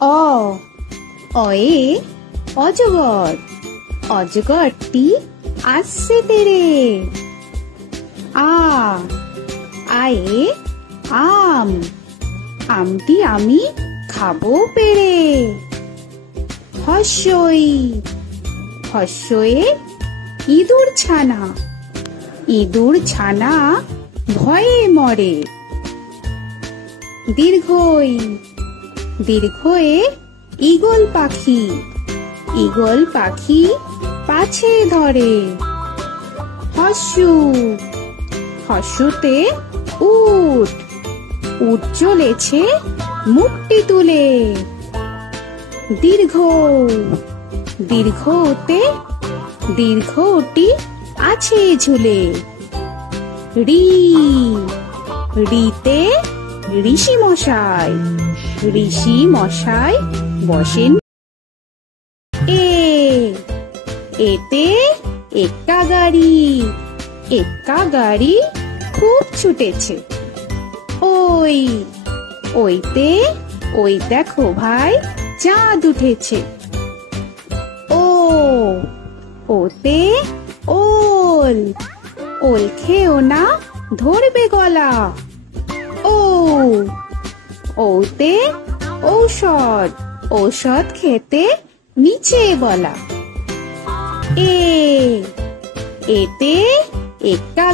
অ অয়ে অজগর, অজগরটি আসছে তেরে। আ আয়ে আম, আমটি আমি খাবো পেরে। হস্যই হস্যয়ে ইঁদুর ছানা, ইঁদুর ছানা ভয়ে মরে। দীর্ঘই দীর্ঘয়ে ঈগল পাখি, ঈগল পাখি পাছে ধরে। হস্যু হস্যুতে উট, উট চলেছে মুখটি তুলে। দীর্ঘ দীর্ঘতে দীর্ঘটি আছে ঝুলে। ঋ ঋতে ঋষি মশাই, ঋষি মশাই বসেন। এ এতে এক্কা গাড়ি, এক্কা গাড়ি খুব ছুটেছে। ওই ওইতে ওই দেখো ভাই চাঁদ উঠেছে। ও ওতে ওল, ওল খেও না ধরবে গলা। ও ওতে ঔষধ, ঔষধ খেতে নিচে গলা। এ এতে এক্কা